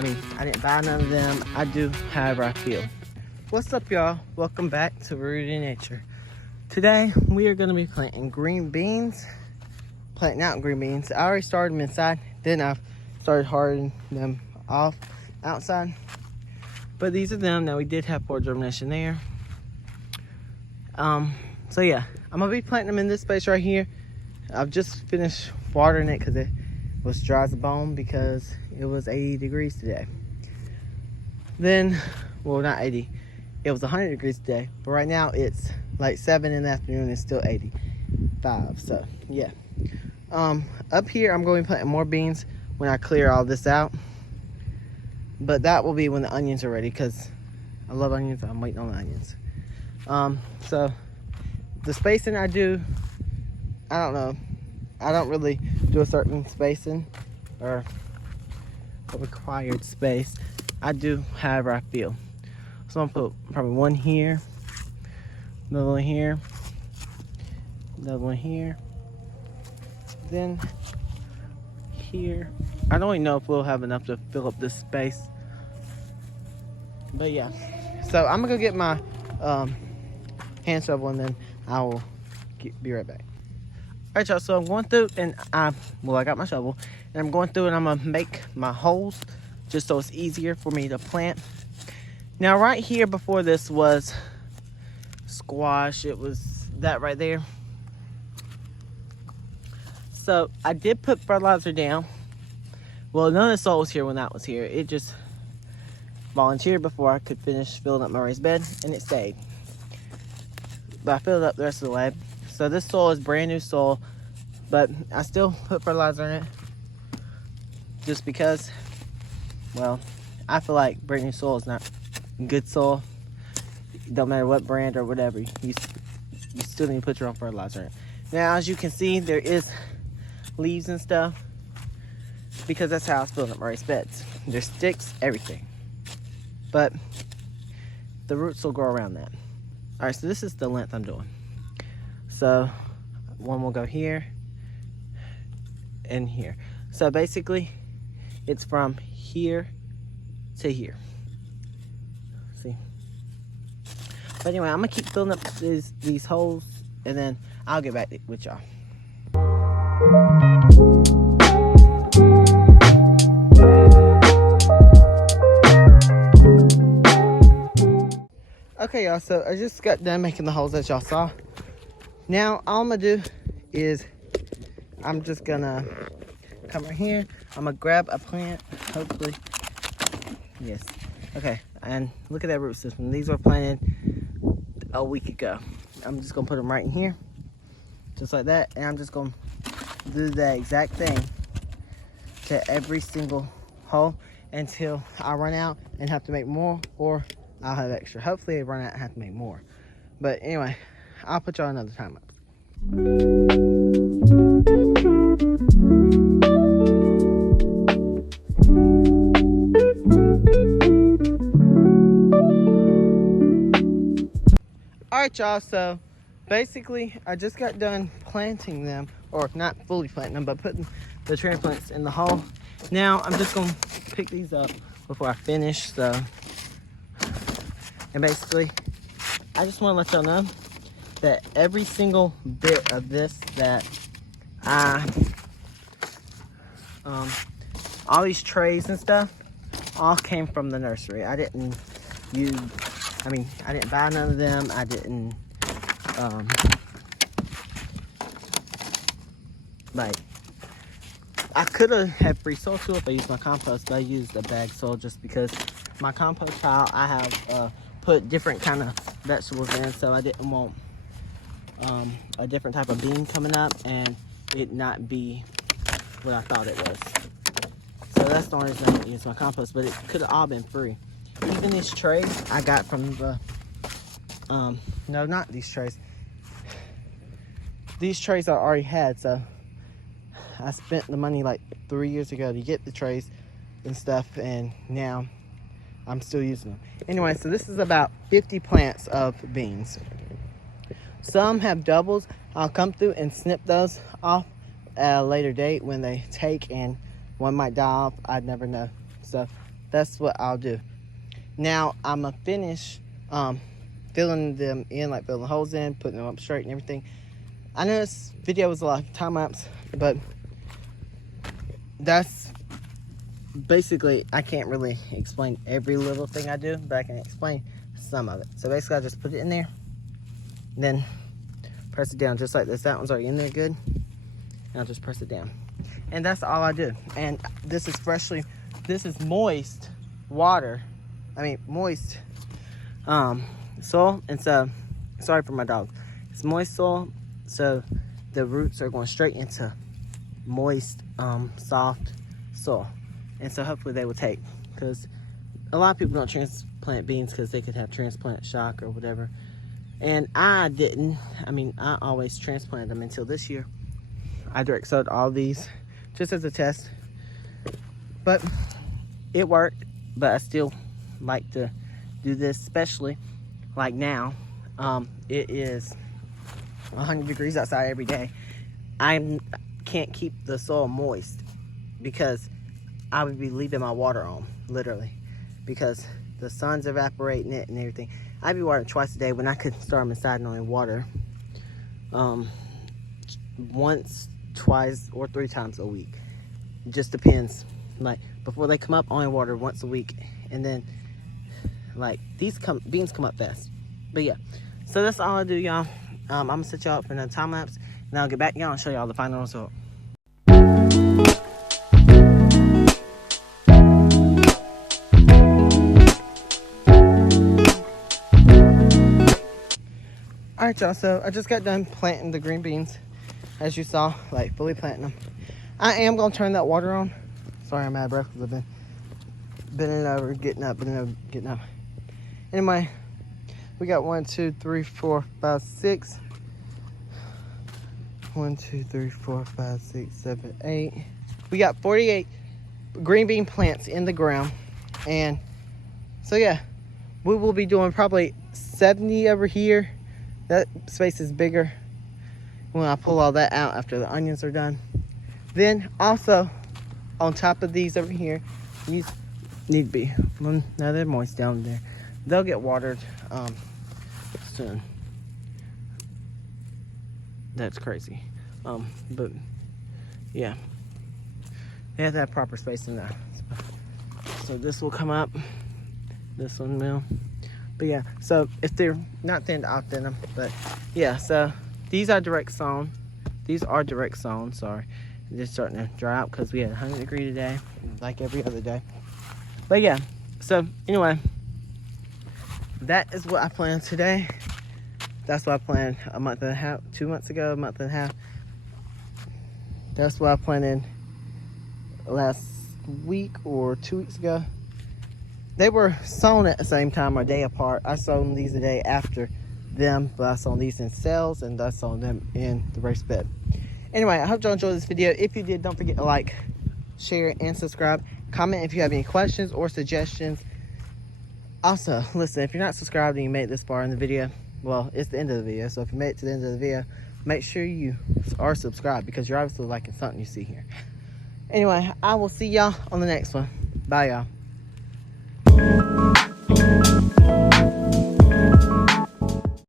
I didn't buy none of them. I do however I feel. What's up, y'all? Welcome back to Rooted in Nature. Today, we are gonna be planting green beans. Planting out green beans. I already started them inside. Then I started hardening them off outside. But these are them. Now, we did have poor germination there. So yeah, I'm gonna be planting them in this space right here. I've just finished watering it because it was dry as a bone because it was 80 degrees today. Then, well, not 80, it was 100 degrees today, but right now it's like 7 in the afternoon and it's still 85. So yeah, up here I'm going to be planting more beans when I clear all this out, but that will be when the onions are ready because I love onions. I'm waiting on the onions. So the spacing I do, I don't know. I don't really do a certain spacing or a required space. I do however I feel. So I'm gonna put probably one here, another one here, another one here, then here. I don't even know if we'll have enough to fill up this space, but yeah. So I'm gonna go get my hand shovel and then I will be right back. Alright, y'all, so I'm going through and I got my shovel and I'm going through and I'm gonna make my holes just so it's easier for me to plant. Now right here before this was squash. It was that right there. So I did put fertilizer down. Well, none of the soil was here when that was here. It just volunteered before I could finish filling up my raised bed and it stayed. But I filled up the rest of the lab. So this soil is brand new soil, but I still put fertilizer in it just because, well, I feel like brand new soil is not good soil. Don't matter what brand or whatever, you still need to put your own fertilizer in it. Now, as you can see, there is leaves and stuff because that's how I was filling up my raised beds. There's sticks, everything. But the roots will grow around that. All right, so this is the length I'm doing. So one will go here and here. So basically it's from here to here. See? But anyway, I'm gonna keep filling up these holes and then I'll get back with y'all. Okay, y'all, so I just got done making the holes that y'all saw. Now, all I'm gonna do is I'm just gonna come right here. I'm gonna grab a plant, hopefully. Yes. Okay, and look at that root system. These were planted a week ago. I'm just gonna put them right in here, just like that. And I'm just gonna do the exact thing to every single hole until I run out and have to make more, or I'll have extra. Hopefully I run out and have to make more. But anyway, I'll put y'all another time up. Alright, y'all, so basically I just got done planting them, or not fully planting them, but putting the transplants in the hole. Now I'm just gonna pick these up before I finish. So, and basically I just want to let y'all know that every single bit of this that all these trays and stuff all came from the nursery. I didn't buy none of them. I didn't I could have had free soil too if I used my compost, but I used a bag soil just because my compost pile I have put different kind of vegetables in, so I didn't want a different type of bean coming up and it not be what I thought it was. So that's the only reason I didn't use my compost, but it could have all been free. Even these trays I got from the no, not these trays. These trays I already had, so I spent the money like 3 years ago to get the trays and stuff, and now I'm still using them. Anyway, so this is about 50 plants of beans. Some have doubles. I'll come through and snip those off at a later date when they take, and one might die off. I'd never know. So that's what I'll do. Now I'm gonna finish filling them in, like filling the holes in, putting them up straight and everything. I know this video was a lot of time lapse, but that's basically, I can't really explain every little thing I do, but I can explain some of it. So basically I just put it in there, then press it down just like this. That one's already in there good. And I'll just press it down. And that's all I do. And this is moist water. I mean, moist soil. And so, sorry for my dog. It's moist soil, so the roots are going straight into moist, soft soil. And so hopefully they will take, because a lot of people don't transplant beans because they could have transplant shock or whatever. And I didn't. I mean, I always transplanted them until this year. I direct sowed all these just as a test. But it worked. But I still like to do this, especially like now. It is 100 degrees outside every day. I can't keep the soil moist because I would be leaving my water on, literally, because the sun's evaporating it and everything. I'd be watering twice a day when I could start them inside and only water once, twice, or 3 times a week. It just depends. Like before they come up, only water once a week, and then like beans come up fast. But yeah, so that's all I do, y'all. I'm gonna set y'all up for another time lapse, and I'll get back y'all and show y'all the final result. Alright y'all, so I just got done planting the green beans, as you saw, like fully planting them. I am going to turn that water on. Sorry I'm out of breath because I've been bending over, getting up, bending over, getting up. Anyway, we got 1, 2, 3, 4, 5, 6. 1, 2, 3, 4, 5, 6, 7, 8. We got 48 green bean plants in the ground. And so yeah, we will be doing probably 70 over here. That space is bigger when I pull all that out after the onions are done. Then also on top of these over here, these need to be, now they're moist down there. They'll get watered soon. That's crazy. But yeah, they have to have proper spacing now. So this will come up, this one will. But yeah, so if they're not thinned, I'll thin them. But yeah, so these are direct sown. These are direct sown, sorry. They're starting to dry out because we had 100 degree today, like every other day. But yeah, so anyway, that is what I planned today. That's what I planned a month and a half, 2 months ago, a month and a half. That's what I planned last week or 2 weeks ago. They were sown at the same time, or a day apart. I sown these a day after them, but I sown these in cells and I sown them in the raised bed. Anyway, I hope y'all enjoyed this video. If you did, don't forget to like, share, and subscribe. Comment if you have any questions or suggestions. Also, listen, if you're not subscribed and you made it this far in the video, well, it's the end of the video. So if you made it to the end of the video, make sure you are subscribed because you're obviously liking something you see here. Anyway, I will see y'all on the next one. Bye, y'all.